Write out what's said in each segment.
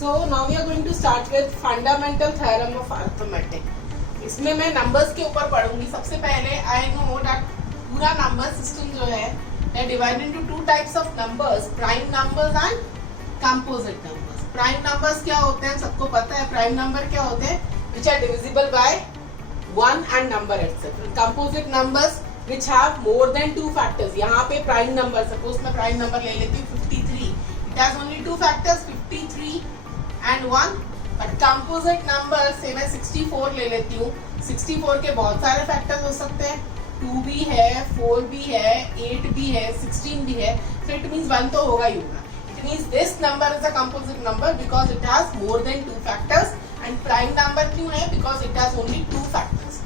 So now we are going to start with fundamental theorem of arithmetic. इसमें मैं numbers के ऊपर पढ़ूंगी. सबसे पहले आई नो दैट पूरा नंबर सिस्टम जो है divided into two types of numbers, prime numbers and composite numbers. Prime numbers क्या होते हैं सबको पता है. प्राइम नंबर क्या होते हैं? Which are divisible by one and number itself. Composite numbers which have more than two factors. यहाँ पे प्राइम नंबर, सपोज मैं प्राइम नंबर ले लेती हूँ 53. It has only two factors 53 and 1. But composite number से मैं 64 ले लेती हूँ. 64 के बहुत सारे फैक्टर्स हो सकते हैं. 2 भी है, 4 भी है, 8 भी है, 16 भी है. So it means 1 तो होगा ही होगा. It means this number is a composite number because it has more than 2 factors. And prime number क्यों है? Because it has only 2 factors.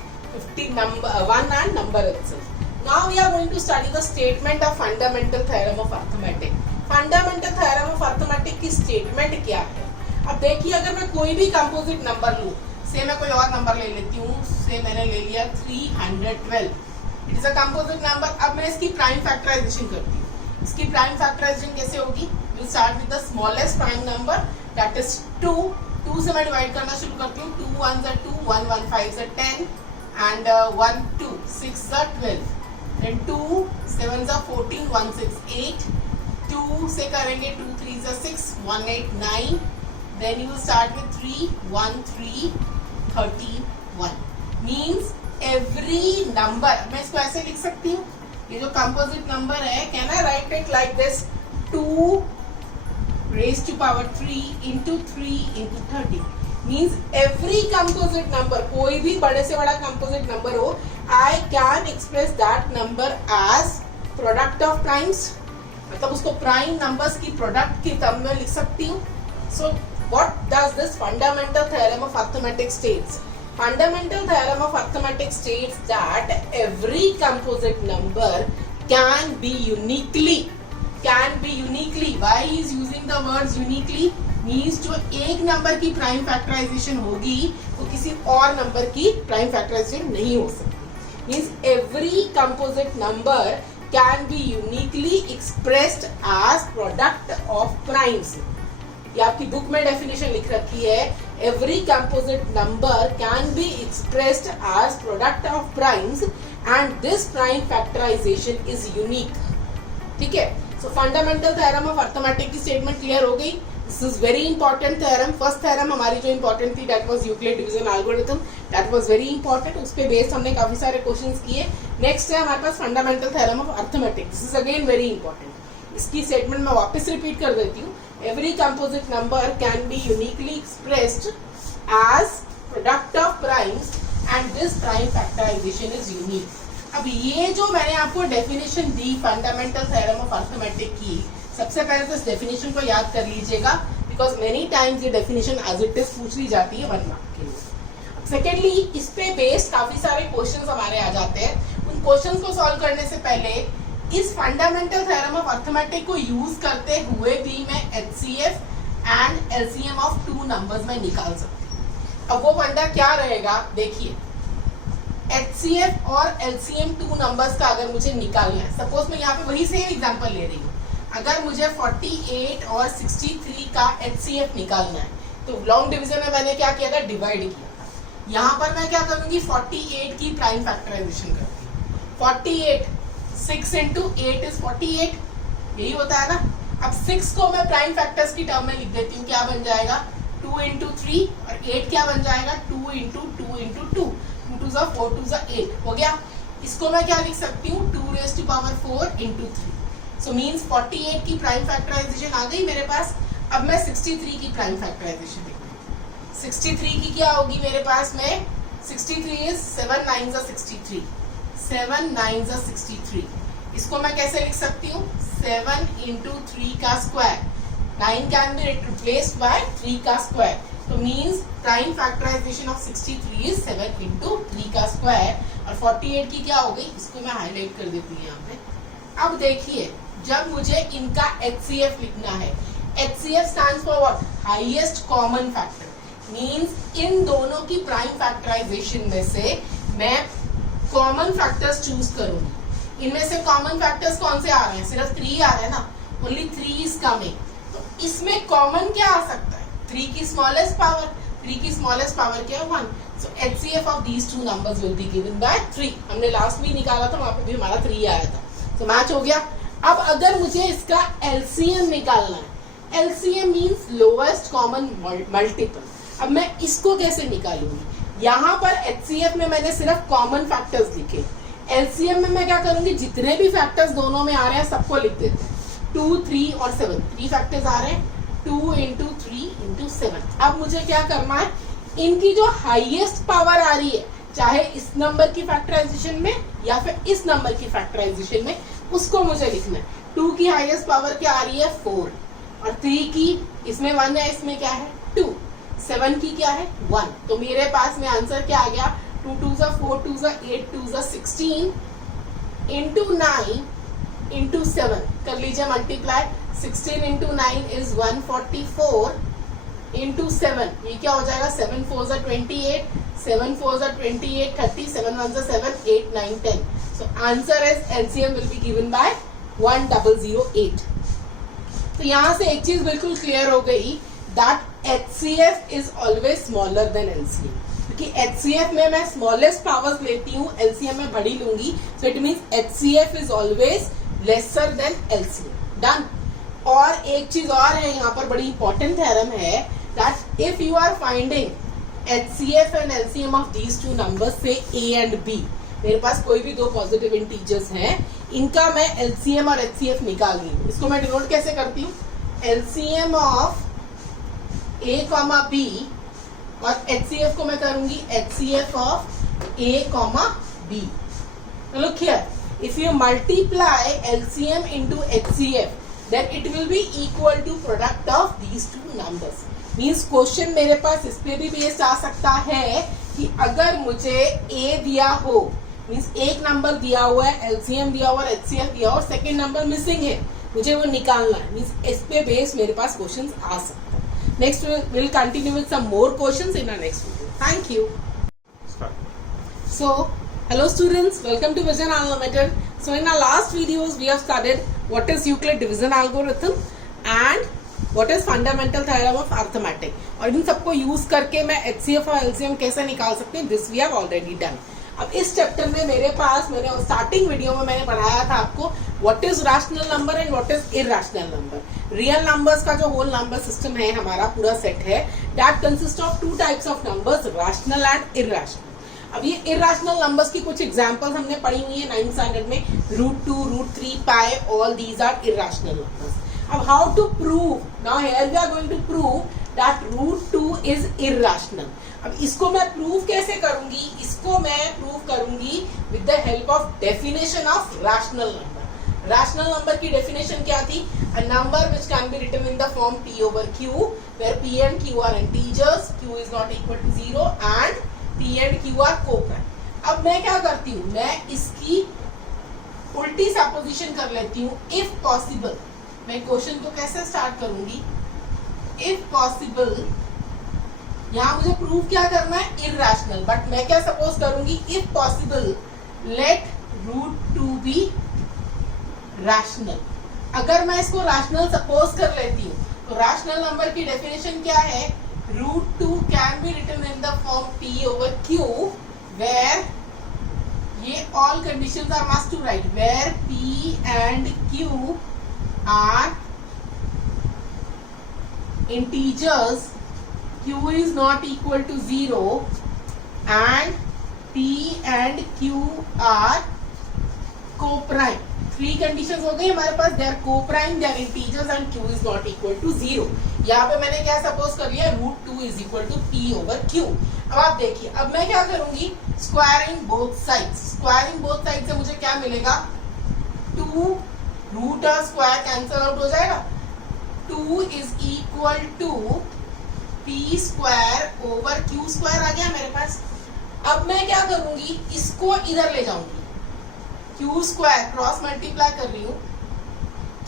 1 and number itself. Now we are going to study the statement of fundamental theorem of arithmetic. Fundamental theorem of arithmetic की statement क्या है? अब देखिए, अगर मैं कोई भी कंपोजिट नंबर लूँ, से मैं कोई और नंबर ले लेती हूँ, से मैंने ले लिया 312. It is a composite number. अब मैं इसकी प्राइम फैक्टराइजेशन करती हूँ. इसकी प्राइम फैक्टराइजेशन कैसे होगी? Will start with the smallest prime number that is 2. 2 से मैं डिवाइड करना शुरू करती हूँ. 2 1 are 2, 1 1 5 are 10 and 1 2 6 are 12. then 2 7 are 14, 1 6 8. 2 से करेंगे 2 3 are 6, 1 8 9. then you will start with 3 1 3 31. means every number, मैं इसको ऐसे लिख सकती हूँ. ये जो कंपोजिट नंबर है, can I right it like this? 2 raised to power 3 into 3 into 30. means every composite number, कोई भी बड़े से बड़ा composite number हो, I can express that number as product of primes. मतलब उसको प्राइम नंबर्स की प्रोडक्ट की टर्म में लिख सकती हूँ. So what does this fundamental theorem of arithmetic states? Fundamental theorem of arithmetic states that every composite number can be uniquely. Why he is using the words uniquely? means जो एक number की prime factorisation होगी वो किसी और number की prime factorisation नहीं हो सकती. means every composite number can be uniquely expressed as product of primes. ये आपकी बुक में डेफिनेशन लिख रखी है. Every composite number can be expressed as product of primes and this prime factorisation is unique. ठीक है. So fundamental theorem of arithmetic की statement clear हो गई. This is very important theorem. First theorem हमारी जो इंपॉर्टेंट थी that was Euclid division algorithm. That was very important. उस पे बेस्ड हमने काफी सारे क्वेश्चंस किए. नेक्स्ट है हमारे पास fundamental theorem of arithmetic. This is again very important. इसकी स्टेटमेंट मैं वापस रिपीट कर देती हूँ. Every composite number can be uniquely expressed as product of primes and this prime factorization is unique. अब ये जो मैंने आपको definition the fundamental theorem of arithmetic की, सबसे पहले तो इस डेफिनेशन को याद कर लीजिएगा बिकॉज मेनी टाइम्स ये डेफिनेशन एज इट इज पूछ ली जाती है 1 मार्क के लिए. सेकेंडली, इस पे बेस्ड काफी सारे क्वेश्चंस हमारे आ जाते हैं. उन क्वेश्चंस को सॉल्व करने से पहले इस फंडामेंटल थ्योरम ऑफ अरिथमेटिक को यूज करते हुए भी मैं HCF and LCM of 2 numbers में निकाल सकती हूँ. अब वो फंडा क्या रहेगा देखिए. HCF और LCM 2 नंबर्स का अगर मुझे निकालना है, सपोज मैं यहाँ पे वही सेम एग्जांपल ले रही हूँ. अगर मुझे 48 और 63 का HCF निकालना है तो लॉन्ग डिवीजन में मैंने क्या किया था? डिवाइड किया था. यहाँ पर मैं क्या करूंगी? 48 की प्राइम फैक्टराइजेशन करती हूँ. 48 6 into 8 is 48. यही होता है ना. अब 6 को मैं प्राइम फैक्टर्स की टर्म में लिख देती हूँ. क्या बन जाएगा? 2 into 3 और 8 क्या बन जाएगा? 2 into 2 into 2. 2 2 are 4 2 are 8. हो गया. इसको मैं क्या लिख सकती हूँ? 2 raised to power 4 into 3. So means 48 की प्राइम फैक्टराइजेशन आ गई मेरे पास. अब मैं 63 की प्राइम फैक्टराइजेशन लिख रही हूँ. 63 की क्या होगी मेरे पास में? 63 is 7 9s are 63. 7 9s are 63. इसको मैं कैसे लिख सकती हूँ? 7 into 3 का square. 9 can be replaced by 3 का स्क्वायर. तो means prime factorisation of 63 is 7 into 3 का स्क्वायर. और 48 की क्या हो गई? इसको मैं हाईलाइट कर देती हूँ यहाँ पे. अब देखिए, जब मुझे इनका HCF लिखना है, HCF stands for what? Highest common factor. Means in दोनों की प्राइम फैक्टराइजेशन में से मैं कॉमन फैक्टर्स चूज करूंगी. इनमें से कॉमन फैक्टर्स कौन से आ रहे हैं? सिर्फ 3 आ रहे हैं ना. Only 3 is coming. तो इसमें कॉमन क्या आ सकता है? 3 की स्मॉलेस्ट पावर, 3 की स्मॉलेस्ट पावर क्या है 1. सो HCF of these two numbers will be given by 3. हमने लास्ट में निकाला था, वहां पे भी हमारा 3 आया था. तो मैच हो गया. अब अगर मुझे इसका LCM निकालना है, LCM means lowest common multiple. अब मैं इसको कैसे निकालूंगी? यहाँ पर HCF में मैंने सिर्फ कॉमन फैक्टर्स लिखे. LCM में मैं क्या करूंगी, जितने भी फैक्टर्स दोनों में आ रहे हैं सबको लिख देते हैं. 2, 3 और 7, 3 फैक्टर्स आ रहे हैं. 2 इंटू 3 इंटू 7. अब मुझे क्या करना है, इनकी जो हाईएस्ट पावर आ रही है, चाहे इस नंबर की फैक्टराइजेशन में या फिर इस नंबर की फैक्टराइजेशन में, उसको मुझे लिखना है. 2 की हाईएस्ट पावर क्या आ रही है 4, और 3 की, इसमें 1 है, इसमें क्या है 2. 7 की क्या है 1. तो मेरे पास में आंसर क्या आ गया, 2 2 4 2 8 2 16 इंटू 9 इंटू 7. कर लीजिए मल्टीप्लाई. 16 into 9 is 144 into 7. ये क्या हो जाएगा, 7 4 28, 7 4 28, 30, 7 1 7, 8 9 10. So answer is LCM will be given by 1008. तो यहाँ से एक चीज बिल्कुल क्लियर हो गई, that HCF is always smaller than LCM. क्योंकि HCF में मैं स्मॉलेस्ट पावर्स लेती हूँ, LCM में बड़ी लूंगी. So it means HCF is always lesser than LCM. Done. और एक चीज और है यहाँ पर, बड़ी इंपॉर्टेंट थ्योरम है, that if you are finding HCF and LCM of these two numbers, say A and B, मेरे पास कोई भी दो पॉजिटिव इंटीजर्स हैं, इनका मैं LCM और HCF निकाल रही हूँ. इसको मैं डिनोट कैसे करती हूँ, LCM ऑफ A, B, और HCF को मैं करूंगी HCF of A, B. Look here, if you multiply LCM into HCF, then it will be equal to product of these two numbers. Means question मेरे पास इस पे भी बेस्ड आ सकता है कि अगर मुझे A दिया हो, मीन्स एक नंबर दिया हुआ है, LCM दिया हुआ है, HCF दिया हुआ, सेकेंड नंबर मिसिंग है, मुझे वो निकालना है. मीन्स इस पे बेस मेरे पास क्वेश्चन आ सकता है. Next we'll continue with some more questions in our next video. Thank you. So, hello students, welcome to Vision Unlimited. So in our last videos we have studied what is Euclid division algorithm and what is fundamental theorem of arithmetic. और इन सबको use करके मैं HCF और LCM कैसे निकाल सकते हैं, this we have already done. अब इस चैप्टर में मेरे पास, मैंने स्टार्टिंग वीडियो में मैंने पढ़ाया था आपको what is rational number and what is irrational number. Real numbers का जो होल नंबर सिस्टम है, हमारा पूरा सेट है, that consist of 2 types of numbers, rational and irrational. अब ये इरैशनल नंबर्स की कुछ एग्जांपल्स हमने पढ़ी हुई है 9th स्टैंडर्ड में. √2, √3, pi, all these are irrational numbers. अब how to prove, now here we are going to prove that √2 is irrational. अब इसको मैं प्रूव कैसे करूंगी, इसको मैं प्रूव करूंगी with the help of definition of rational number. Rational number की डेफिनेशन क्या थी, a number which can be written in the form P over Q, where P and Q are integers, Q is not equal to 0 and P and Q are co-prime. अब मैं क्या करती हूँ, मैं इसकी उल्टी सपोजिशन कर लेती हूँ. इफ पॉसिबल, मैं क्वेश्चन को कैसे स्टार्ट करूंगी, इफ पॉसिबल, यहाँ मुझे प्रूव क्या करना है, इरैशनल, बट मैं क्या सपोज करूंगी, if possible let √2 B rational. अगर मैं इसको रैशनल सपोज कर लेती हूँ, तो रैशनल नंबर की डेफिनेशन क्या है, √2 can be written in the form P over Q, where ये all conditions are must to right, where P and Q are integers, Q is not equal to 0 and P and Q are co-prime. 3 conditions हो गई हमारे पास, they are co-prime, they are integers and Q is not equal to 0. यहाँ पे मैंने क्या suppose कर लिया, √2 is equal to P over Q. अब आप देखिए, अब मैं क्या करूंगी, squaring both sides. Squaring both side से मुझे क्या मिलेगा, 2 रूट और स्क्वायर कैंसल आउट हो जाएगा. 2 is equal to P square over Q square आ गया मेरे पास. अब मैं क्या करूंगी, इसको इधर ले जाऊंगी, Q स्क्वायर क्रॉस मल्टीप्लाई कर रही हूँ,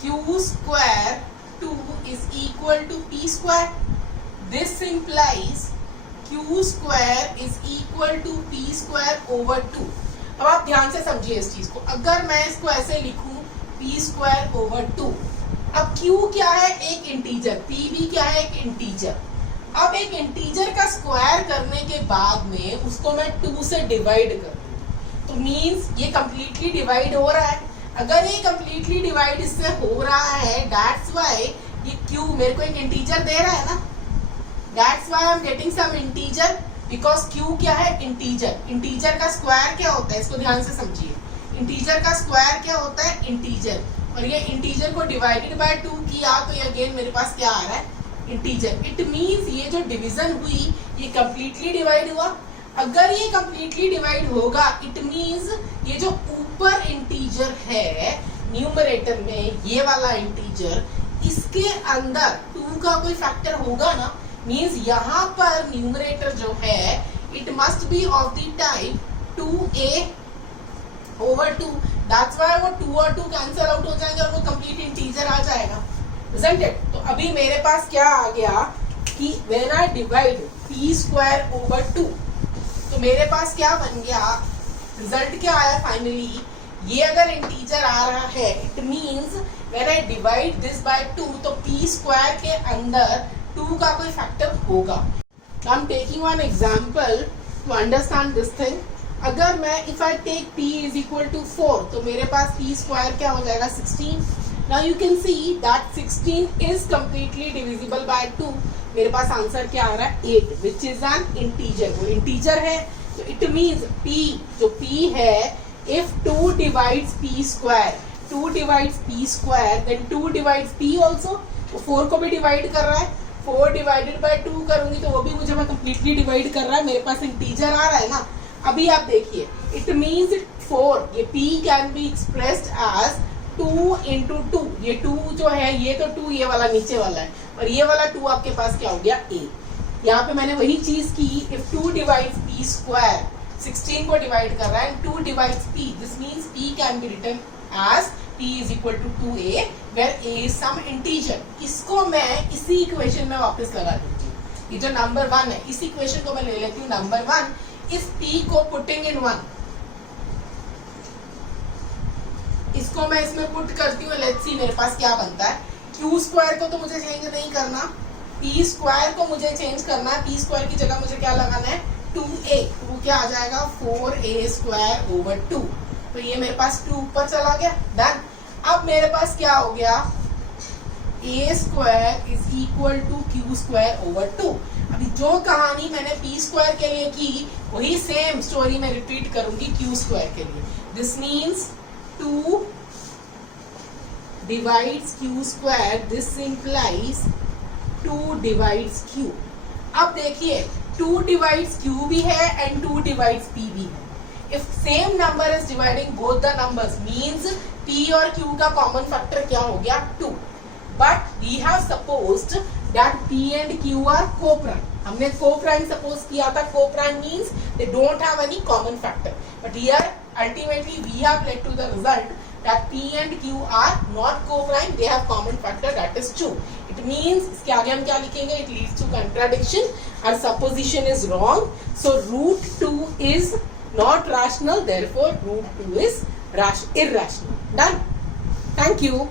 Q square 2 is equal to P square. This implies Q square is equal to P square over 2. अब आप ध्यान से समझिए इस चीज को, अगर मैं इसको ऐसे लिखूं P स्क्वायर ओवर 2, अब Q क्या है, एक इंटीजर, P भी क्या है, एक इंटीजर. अब एक इंटीजर का स्क्वायर करने के बाद में उसको मैं 2 से डिवाइड कर दूं, तो मींस ये कंप्लीटली डिवाइड हो रहा है। अगर ये कंप्लीटली डिवाइड इससे हो रहा है, दैट्स व्हाई ये q मेरे को एक इंटीजर दे रहा है ना, that's why I am getting some integer, because q क्या है, इंटीजर। इंटीजर का स्क्वायर क्या होता है, इसको ध्यान से समझिए। इंटीजर का स्क्वायर क्या होता है, इंटीजर। और ये इंटीजर को डिवाइडेड बाय 2 किया तो ये अगेन मेरे पास क्या आ रहा है, इंटीजर। इट मींस ये जो डिवीजन हुई ये कंप्लीटली डिवाइड हुआ। अगर ये कंप्लीटली डिवाइड होगा इट मींस ये जो ऊपर इंटीजर है न्यूमरेटर में, ये वाला इंटीजर, इसके अंदर 2 का कोई फैक्टर होगा ना, मींस यहाँ पर न्यूमरेटर जो है it must be of the type 2a over 2। That's why वो 2 और 2 कैंसिल आउट हो जाएंगे और वो कंप्लीट इंटीजर आ जाएगा, isn't it? तो अभी मेरे पास क्या आ गया कि when I divide p square over 2, तो मेरे पास क्या बन गया, रिजल्ट क्या आया फाइनली, ये अगर इंटीजर आ रहा है it means when I divide this by 2 तो p स्क्वायर के अंदर 2 का कोई फैक्टर होगा। I am taking one example to understand this thing. अगर मैं if I take p is equal to 4 तो मेरे पास p स्क्वायर क्या हो जाएगा, 16। Now you can see that 16 is completely divisible by 2। मेरे पास आंसर क्या आ रहा है, 8, विच इज एन इंटीजर। वो इंटीजर है तो इट मींस p, जो p है, if 2 divides p square, 2 divides p square, then 2 divides p also. तो 4 को भी डिवाइड कर रहा है, 4 डिवाइडेड बाय 2 करूंगी तो वो भी मुझे मैं कंप्लीटली डिवाइड कर रहा है, मेरे पास इंटीजर आ रहा है ना। अभी आप देखिए, इट मींस 4, ये p can be expressed as 2 into 2। ये 2 जो है, ये तो 2 ये वाला नीचे वाला है, और ये वाला 2 आपके पास क्या हो गया, a। यहाँ पे मैंने वही चीज की, इफ 2 डिवाइड्स p स्क्वायर, 16 को डिवाइड कर रहा है, 2 divides p, this means p can be written as p is equal to 2a where a is some integer। इसको मैं इसी इक्वेशन में वापस लगा देती हूँ। ये जो नंबर 1 है, इस इक्वेशन को मैं ले लेती हूँ नंबर 1, इस p को पुटिंग इन 1, इसको मैं इसमें पुट करती हूँ। लेट्स सी मेरे पास क्या बनता है। q स्क्वायर को तो मुझे चेंज नहीं करना, p स्क्वायर को मुझे चेंज करना है। p स्क्वायर की जगह मुझे क्या लगाना है, 2a। तो वो क्या आ जाएगा, 4a स्क्वायर ओवर 2। तो ये मेरे पास 2 ऊपर चला गया, डन। अब मेरे पास क्या हो गया, a square is equal to q square over 2। अभी जो कहानी मैंने p स्क्वायर के लिए की वही सेम स्टोरी मैं रिपीट करूंगी q स्क्वायर के लिए। This means 2 divides q square, this implies 2 divides q। अब देखिए 2 divides q भी है and 2 divides p भी है। If same number is dividing both the numbers means p और q का common factor क्या हो गया, 2। But we have supposed that p and q are co-prime। हमने co-prime suppose किया था। co-prime means they don't have any common factor। But here ultimately we have led to the result that p and q are not co-prime, they have common factor, that is 2। It means इसके आगे हम क्या लिखेंगे, it leads to contradiction, our supposition is wrong, so root 2 is not rational, therefore root 2 is irrational। Done. Thank you.